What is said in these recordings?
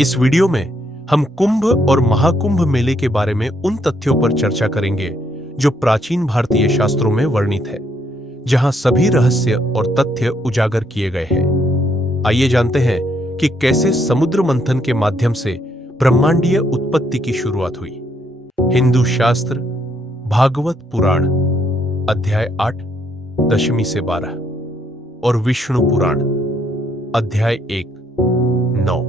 इस वीडियो में हम कुंभ और महाकुंभ मेले के बारे में उन तथ्यों पर चर्चा करेंगे जो प्राचीन भारतीय शास्त्रों में वर्णित है, जहां सभी रहस्य और तथ्य उजागर किए गए हैं। आइए जानते हैं कि कैसे समुद्र मंथन के माध्यम से ब्रह्मांडीय उत्पत्ति की शुरुआत हुई। हिंदू शास्त्र भागवत पुराण अध्याय 8 दशमी से 12 और विष्णु पुराण अध्याय 1 9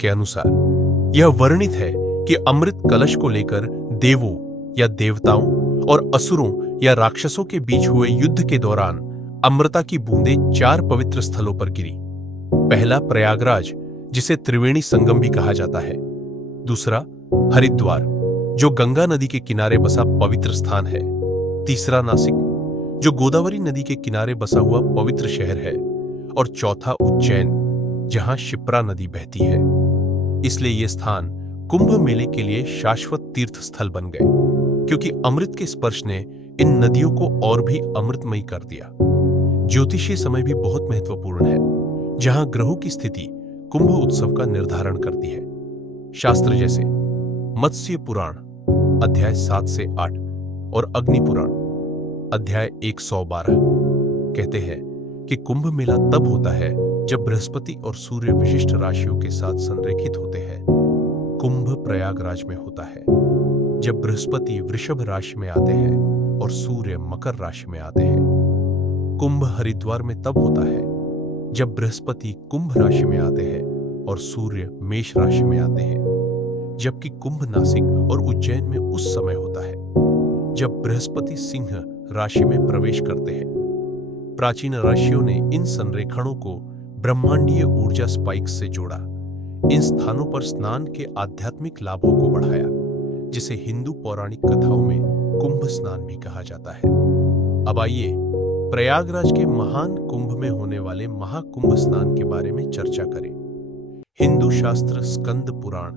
के अनुसार यह वर्णित है कि अमृत कलश को लेकर देवों या देवताओं और असुरों या राक्षसों के बीच हुए युद्ध के दौरान अमृता की बूंदें 4 पवित्र स्थलों पर गिरी। पहला प्रयागराज, जिसे त्रिवेणी संगम भी कहा जाता है। दूसरा हरिद्वार, जो गंगा नदी के किनारे बसा पवित्र स्थान है। तीसरा नासिक, जो गोदावरी नदी के किनारे बसा हुआ पवित्र शहर है। और चौथा उज्जैन, जहां शिप्रा नदी बहती है। इसलिए ये स्थान कुंभ मेले के लिए शाश्वत तीर्थ स्थल बन गए, क्योंकि अमृत के स्पर्श ने इन नदियों को और भी अमृतमयी कर दिया। ज्योतिषीय समय भी बहुत महत्वपूर्ण है, जहां ग्रहों की स्थिति कुंभ उत्सव का निर्धारण करती है। शास्त्र जैसे मत्स्य पुराण अध्याय 7 से 8 और अग्नि पुराण अध्याय 112 कहते हैं कि कुंभ मेला तब होता है जब बृहस्पति और सूर्य विशिष्ट राशियों के साथ संरेखित होते हैं। कुंभ प्रयागराज में होता है जब बृहस्पति वृषभ राशि में आते हैं और सूर्य मकर राशि में आते हैं। कुंभ हरिद्वार में तब होता है जब बृहस्पति कुंभ राशि में आते हैं और सूर्य मेष राशि में आते हैं। जबकि कुंभ नासिक और उज्जैन में उस समय होता है जब बृहस्पति सिंह राशि में प्रवेश करते हैं। प्राचीन ऋषियों ने इन संरेखणों को ब्रह्मांडीय ऊर्जा स्पाइक्स से जोड़ा। इन स्थानों पर स्नान के आध्यात्मिक लाभों को बढ़ाया, जिसे हिंदू पौराणिक कथाओं में कुंभ स्नान भी कहा जाता है। अब आइए प्रयागराज के महान कुंभ में होने वाले महाकुंभ स्नान के बारे में चर्चा करें। हिंदू शास्त्र स्कंद पुराण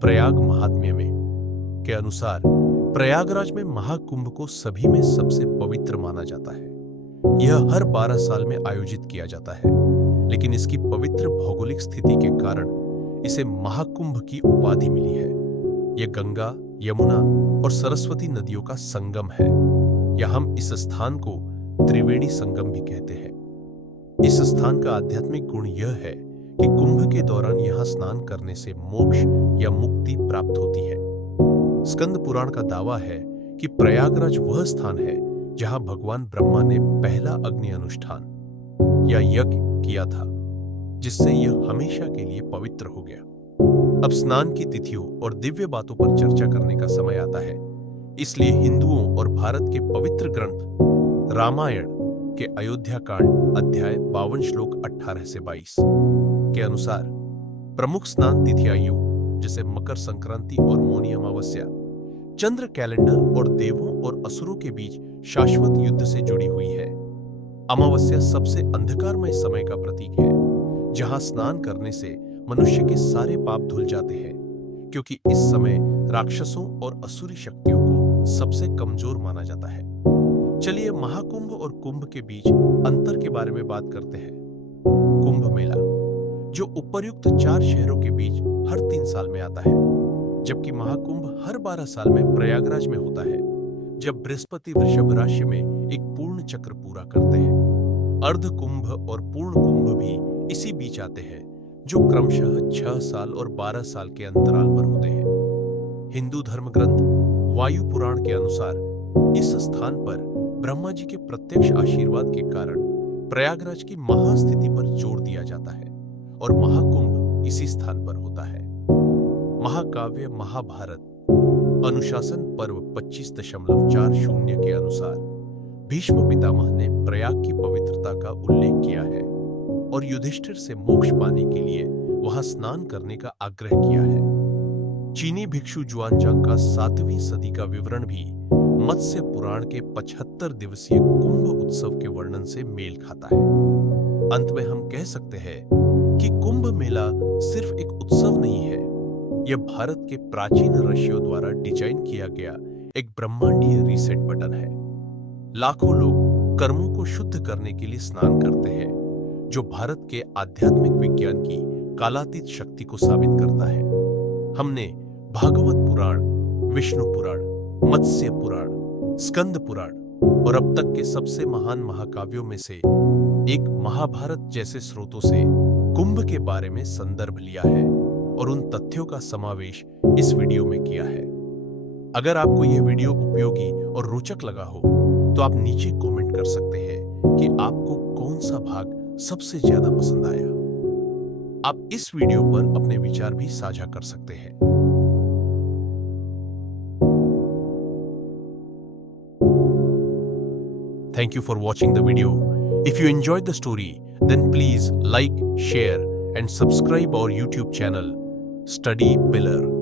प्रयाग महात्म्य में के अनुसार प्रयागराज में महाकुंभ को सभी में सबसे पवित्र माना जाता है। यह हर 12 साल में आयोजित किया जाता है, लेकिन इसकी पवित्र भौगोलिक स्थिति के कारण इसे महाकुंभ की उपाधि मिली है। यह गंगा, यमुना और सरस्वती नदियों का संगम है, या हम इस स्थान को त्रिवेणी संगम भी कहते हैं। इस स्थान का आध्यात्मिक गुण यह है कि कुंभ के दौरान यहां स्नान करने से मोक्ष या मुक्ति प्राप्त होती है। स्कंद पुराण का दावा है कि प्रयागराज वह स्थान है जहां भगवान ब्रह्मा ने पहला अग्नि अनुष्ठान या यज्ञ किया था, जिससे यह हमेशा के लिए पवित्र हो गया। अब स्नान की तिथियों और दिव्य बातों पर चर्चा करने का समय आता है। इसलिए हिंदुओं और भारत के पवित्र ग्रंथ रामायण के अयोध्या कांड अध्याय 52 श्लोक 18 से 22 के अनुसार प्रमुख स्नान तिथियां यूं, जैसे मकर संक्रांति और मौनी अमावस्या, चंद्र कैलेंडर और देवों और असुरों के बीच शाश्वत युद्ध से जुड़ी हुई है। अमावस्या सबसे अंधकारमय समय का प्रतीक है, जहां स्नान करने से मनुष्य के सारे पाप धुल जाते हैं, क्योंकि इस समय राक्षसों और असुरी शक्तियों को सबसे कमजोर माना जाता है। चलिए महाकुंभ और कुंभ के बीच अंतर के बारे में बात करते हैं। कुंभ मेला, जो उपर्युक्त 4 शहरों के बीच हर 3 साल में आता है, जबकि महाकुंभ हर 12 साल में प्रयागराज में होता है, जब बृहस्पति वृषभ राशि में एक पूर्ण चक्र पूरा करते हैं। अर्ध कुंभ और पूर्ण कुंभ भी इसी बीच आते हैं, जो क्रमशः 6 साल और 12 साल के अंतराल पर होते हैं। हिंदू धर्म ग्रंथ वायु पुराण के अनुसार इस स्थान पर ब्रह्मा जी के प्रत्यक्ष आशीर्वाद के कारण प्रयागराज की महास्थिति पर जोर दिया जाता है, और महाकुंभ इसी स्थान पर होता है। महाकाव्य महाभारत अनुशासन पर्व 25.40 के अनुसार भीष्म पितामह ने प्रयाग की पवित्रता का उल्लेख किया है और युधिष्ठिर से मोक्ष पाने के लिए वहां स्नान करने का आग्रह किया है। चीनी भिक्षु जुआनजांग का 7वीं सदी का विवरण भी मत्स्य पुराण के 75 दिवसीय कुंभ उत्सव के वर्णन से मेल खाता है। अंत में हम कह सकते हैं कि कुंभ मेला सिर्फ एक उत्सव नहीं है, यह भारत के प्राचीन ऋषियों द्वारा डिजाइन किया गया एक ब्रह्मांडीय रीसेट बटन है। लाखों लोग कर्मों को शुद्ध करने के लिए स्नान करते हैं, जो भारत के आध्यात्मिक विज्ञान की कालातीत शक्ति को साबित करता है। हमने भागवत पुराण, विष्णु पुराण, मत्स्य पुराण, स्कंद पुराण और अब तक के सबसे महान महाकाव्यों में से एक महाभारत जैसे स्रोतों से कुंभ के बारे में संदर्भ लिया है और उन तथ्यों का समावेश इस वीडियो में किया है। अगर आपको यह वीडियो उपयोगी और रोचक लगा हो तो आप नीचे कमेंट कर सकते हैं कि आपको कौन सा भाग सबसे ज्यादा पसंद आया। आप इस वीडियो पर अपने विचार भी साझा कर सकते हैं। Thank you for watching the video. If you enjoyed the story, then please like, share and subscribe our YouTube channel, Study Pillar.